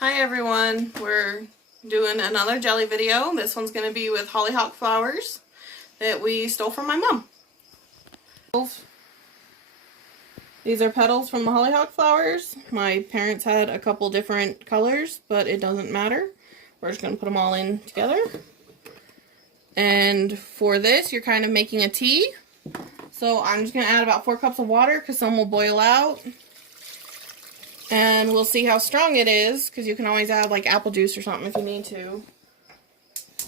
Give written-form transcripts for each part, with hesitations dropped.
Hi everyone, we're doing another jelly video. This one's going to be with hollyhock flowers that we stole from my mom. These are petals from the hollyhock flowers. My parents had a couple different colors, but it doesn't matter. We're just going to put them all in together. And for this, you're kind of making a tea. So I'm just going to add about 4 cups of water because some will boil out. And we'll see how strong it is, because you can always add like apple juice or something if you need to.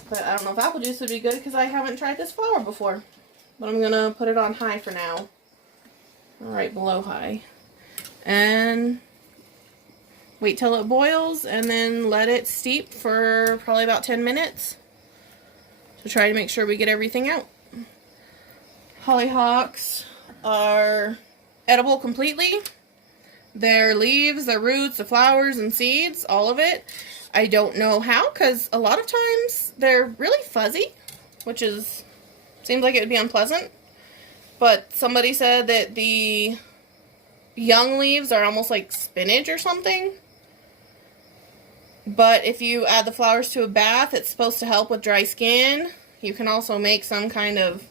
But I don't know if apple juice would be good because I haven't tried this flour before. But I'm going to put it on high for now. Right below high. And wait till it boils and then let it steep for probably about 10 minutes. To try to make sure we get everything out. Hollyhocks are edible completely. Their leaves, their roots, the flowers and seeds, all of it. I don't know how, because a lot of times they're really fuzzy, which seems like it would be unpleasant. But somebody said that the young leaves are almost like spinach or something. But if you add the flowers to a bath, it's supposed to help with dry skin. You can also make some kind of,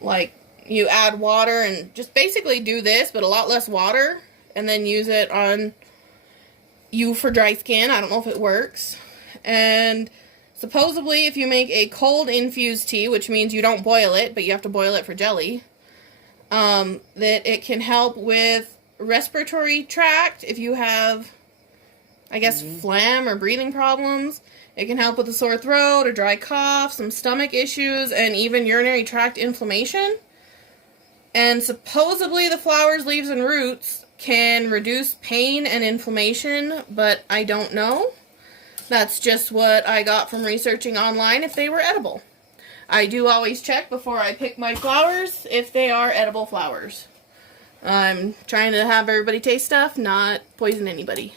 like, you add water and just basically do this, but a lot less water. And then use it on you for dry skin. I don't know if it works. And supposedly if you make a cold infused tea, which means you don't boil it, but you have to boil it for jelly, that it can help with respiratory tract if you have, I guess, phlegm or breathing problems. It can help with a sore throat, a dry cough, some stomach issues, and even urinary tract inflammation. And supposedly the flowers, leaves, and roots can reduce pain and inflammation, but I don't know. That's just what I got from researching online if they were edible. I do always check before I pick my flowers if they are edible flowers. I'm trying to have everybody taste stuff, not poison anybody.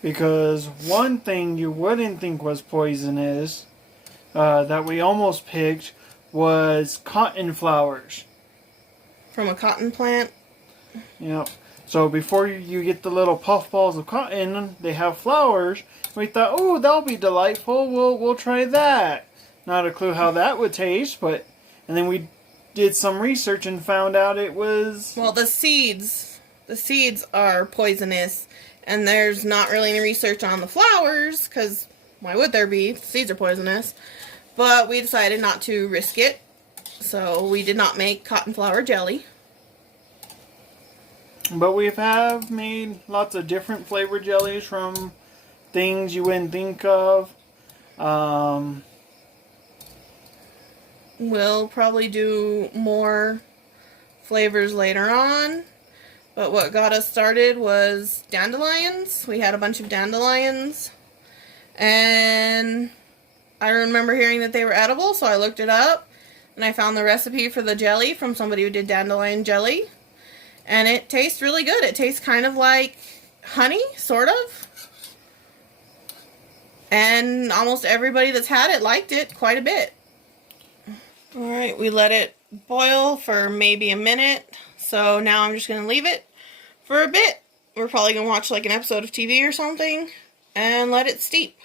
Because one thing you wouldn't think was poisonous, that we almost picked, was cotton flowers. From a cotton plant? Yep. So before you get the little puff balls of cotton, they have flowers. We thought, oh, that'll be delightful. We'll try that. Not a clue how that would taste, but and then we did some research and found out it was, well, the seeds are poisonous, and there's not really any research on the flowers because why would there be? The seeds are poisonous. But we decided not to risk it. So we did not make cotton flower jelly. But we have made lots of different flavored jellies from things you wouldn't think of. We'll probably do more flavors later on. But what got us started was dandelions. We had a bunch of dandelions. And I remember hearing that they were edible, so I looked it up. And I found the recipe for the jelly from somebody who did dandelion jelly. And it tastes really good. It tastes kind of like honey, sort of. And almost everybody that's had it liked it quite a bit. Alright, we let it boil for maybe a minute. So now I'm just going to leave it for a bit. We're probably going to watch like an episode of TV or something. And let it steep.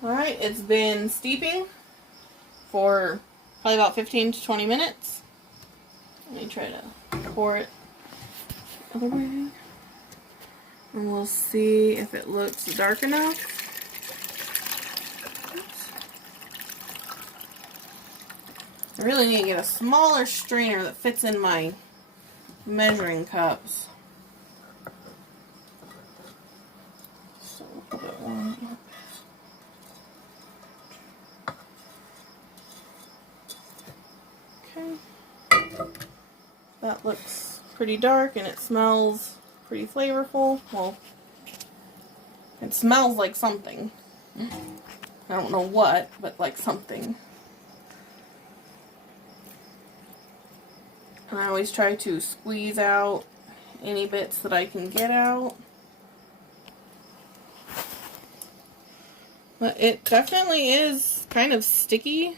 Alright, it's been steeping for probably about 15 to 20 minutes. Let me try to pour it the other way. And we'll see if it looks dark enough. Oops. I really need to get a smaller strainer that fits in my measuring cups. So we'll put one. That looks pretty dark and it smells pretty flavorful. Well, it smells like something. I don't know what, but like something. And I always try to squeeze out any bits that I can get out. But it definitely is kind of sticky.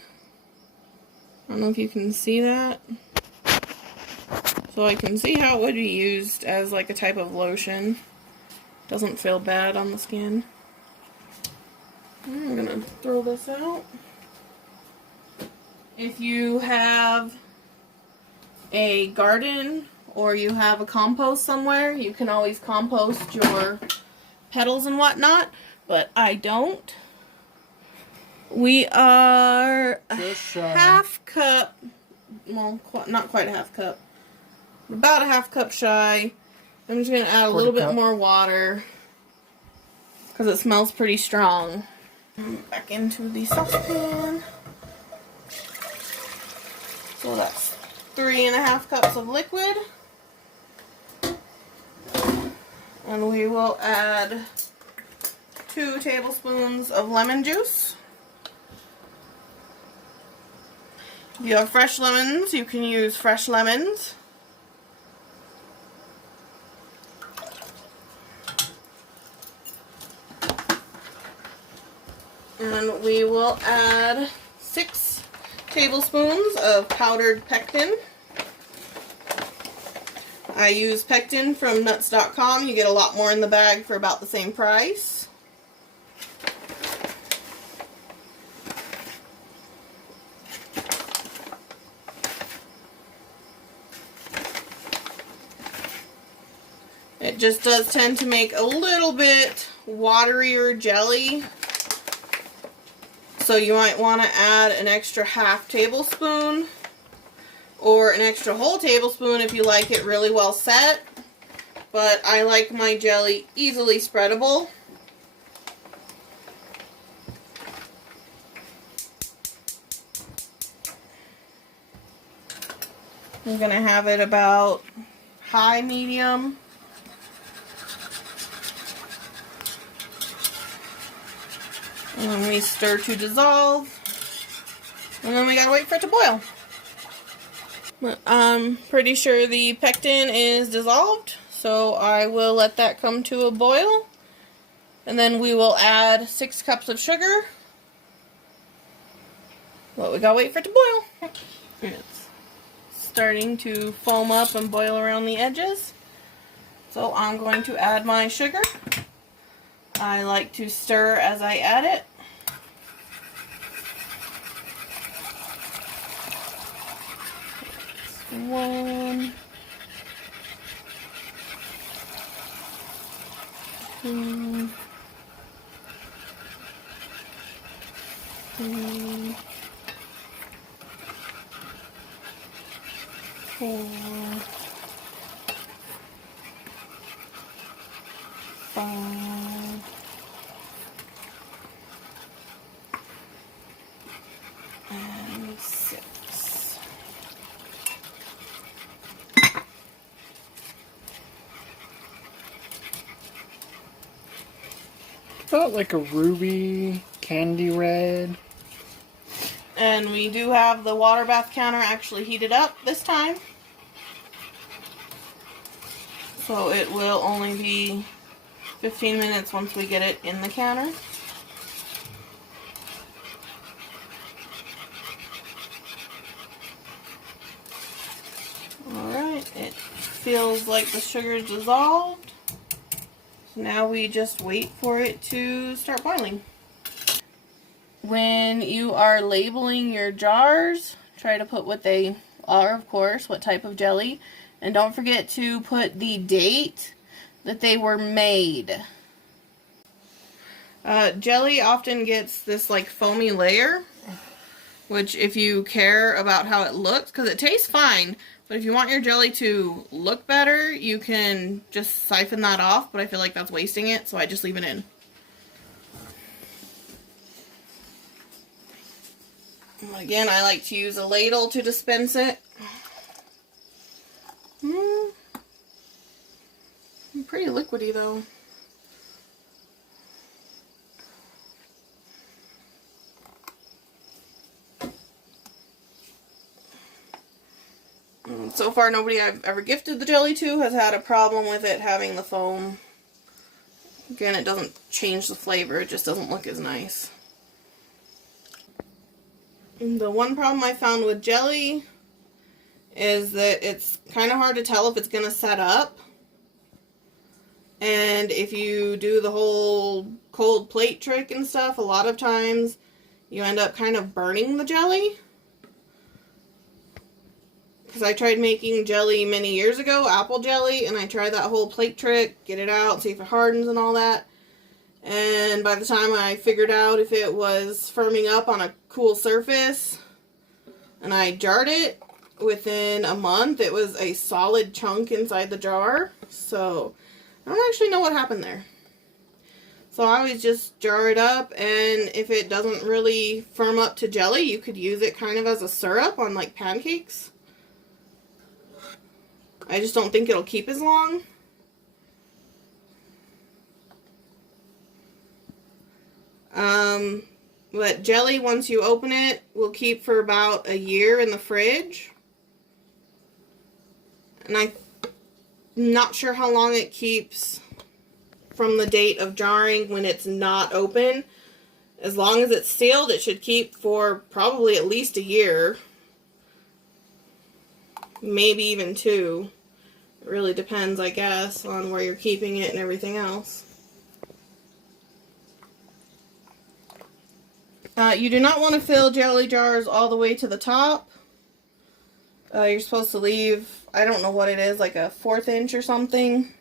I don't know if you can see that. So So I can see how it would be used as like a type of lotion. Doesn't feel bad on the skin. I'm gonna throw this out. If you have a garden or you have a compost somewhere, you can always compost your petals and whatnot, but I don't. We are half cup, well, not quite a half cup, about a half cup shy. I'm just going to add a little bit more water because it smells pretty strong. Back into the saucepan. So that's 3.5 cups of liquid. And we will add 2 tablespoons of lemon juice. If you have fresh lemons, you can use fresh lemons. And we will add 6 tablespoons of powdered pectin. I use Pectin from nuts.com. You get a lot more in the bag for about the same price. It just does tend to make a little bit waterier jelly. So you might want to add an extra half tablespoon or an extra whole tablespoon if you like it really well set. But I like my jelly easily spreadable. I'm going to have it about high medium. And then we stir to dissolve. And then we gotta wait for it to boil. But I'm pretty sure the pectin is dissolved, so I will let that come to a boil. And then we will add 6 cups of sugar. But we gotta wait for it to boil. It's starting to foam up and boil around the edges. So I'm going to add my sugar. I like to stir as I add it. One, 2, 3, 4, 5, and 6. Felt like a ruby candy red. And we do have the water bath counter actually heated up this time. So it will only be 15 minutes once we get it in the counter. Alright, it feels like the sugar is dissolved. Now we just wait for it to start boiling. When you are labeling your jars, try to put what they are, of course, what type of jelly. And don't forget to put the date that they were made. Jelly often gets this like foamy layer, which if you care about how it looks, because it tastes fine, but if you want your jelly to look better, you can just siphon that off, but I feel like that's wasting it, so I just leave it in. Again, I like to use a ladle to dispense it. Pretty liquidy though. So far, nobody I've ever gifted the jelly to has had a problem with it having the foam. Again, it doesn't change the flavor, it just doesn't look as nice. And the one problem I found with jelly is that it's kind of hard to tell if it's going to set up. And if you do the whole cold plate trick and stuff, a lot of times you end up kind of burning the jelly. Because I tried making jelly many years ago, apple jelly, and I tried that whole plate trick, get it out, see if it hardens and all that. And by the time I figured out if it was firming up on a cool surface, and I jarred it, within a month it was a solid chunk inside the jar. So I don't actually know what happened there. So I always just jar it up, and if it doesn't really firm up to jelly, you could use it kind of as a syrup on like pancakes. I just don't think it'll keep as long. But jelly, once you open it, will keep for about a year in the fridge. And I'm not sure how long it keeps from the date of jarring when it's not open. As long as it's sealed, it should keep for probably at least a year. Maybe even 2. It really depends, I guess, on where you're keeping it and everything else. You do not want to fill jelly jars all the way to the top. You're supposed to leave, I don't know what it is, like a 1/4 inch or something.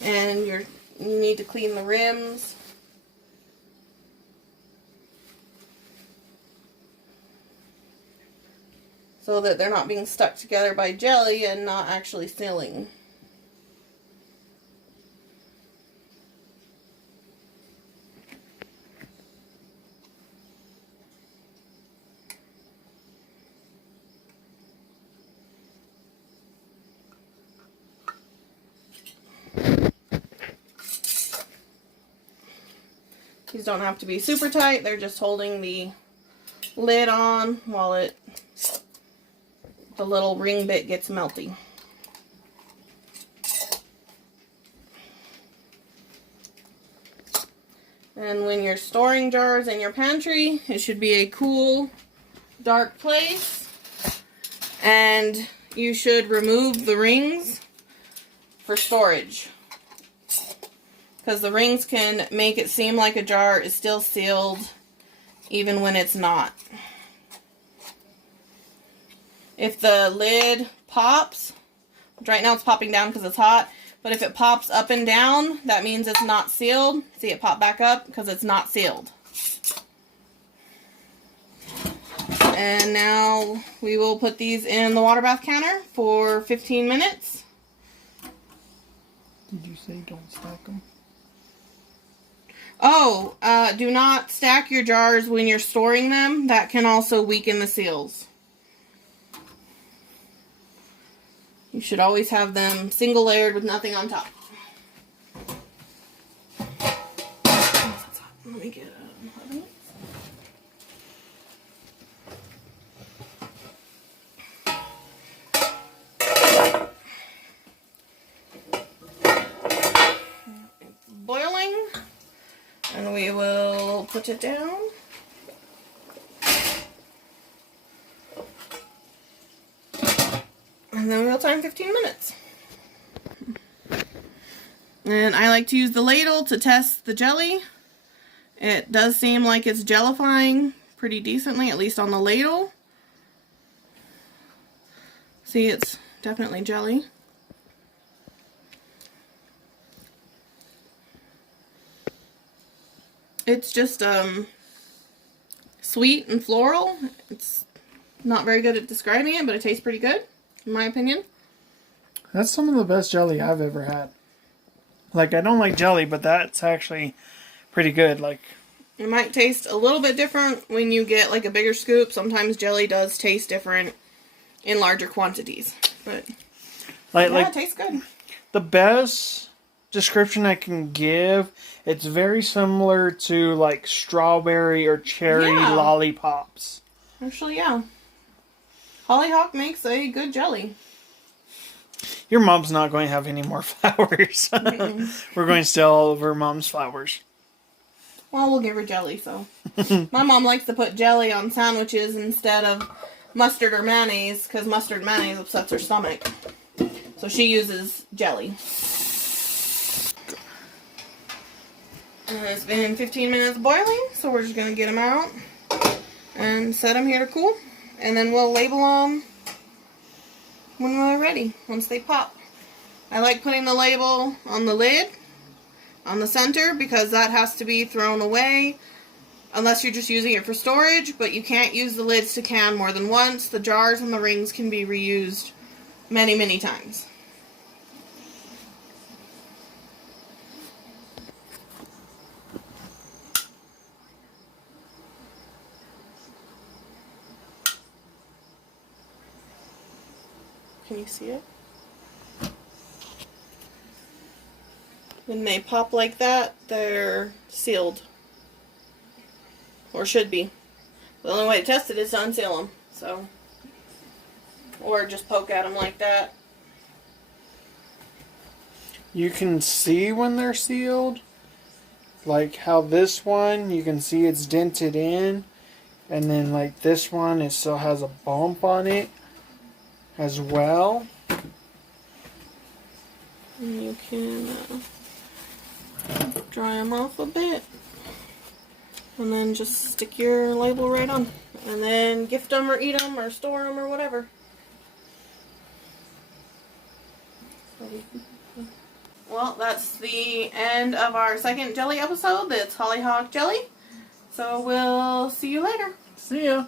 And you need to clean the rims. So that they're not being stuck together by jelly and not actually sealing. These don't have to be super tight, they're just holding the lid on while the little ring bit gets melty. And when you're storing jars in your pantry, it should be a cool, dark place. And you should remove the rings for storage. Because the rings can make it seem like a jar is still sealed even when it's not. If the lid pops, which right now it's popping down because it's hot, but if it pops up and down, that means it's not sealed. See it pop back up because it's not sealed. And now we will put these in the water bath canner for 15 minutes. Did you say don't stack them? Oh, do not stack your jars when you're storing them. That can also weaken the seals. You should always have them single layered with nothing on top. Let me get a boiling, and we will put it down. And then we'll time 15 minutes. And I like to use the ladle to test the jelly. It does seem like it's jellifying pretty decently, at least on the ladle. See, it's definitely jelly. It's just sweet and floral. It's not very good at describing it, but it tastes pretty good, in my opinion. That's some of the best jelly I've ever had. Like, I don't like jelly, but that's actually pretty good. Like, it might taste a little bit different when you get like a bigger scoop. Sometimes jelly does taste different in larger quantities, but yeah, it tastes good. The best description I can give, it's very similar to like strawberry or cherry lollipops. Actually, yeah. Hollyhock makes a good jelly. Your mom's not going to have any more flowers. We're going to steal all of her mom's flowers. Well, we'll give her jelly, so. My mom likes to put jelly on sandwiches instead of mustard or mayonnaise, because mustard and mayonnaise upsets her stomach. So she uses jelly. And it's been 15 minutes boiling, so we're just going to get them out and set them here to cool. And then we'll label them when we're ready, once they pop. I like putting the label on the lid, on the center, because that has to be thrown away unless you're just using it for storage, but you can't use the lids to can more than once. The jars and the rings can be reused many, many times. Can you see it? When they pop like that, they're sealed. Or should be. The only way to test it is to unseal them. So, or just poke at them like that. You can see when they're sealed. Like how this one, you can see it's dented in. And then like this one, it still has a bump on it as well. And you can dry them off a bit. And then just stick your label right on. And then gift them or eat them or store them or whatever. Well, that's the end of our second jelly episode. It's Hollyhock Jelly. So we'll see you later. See ya.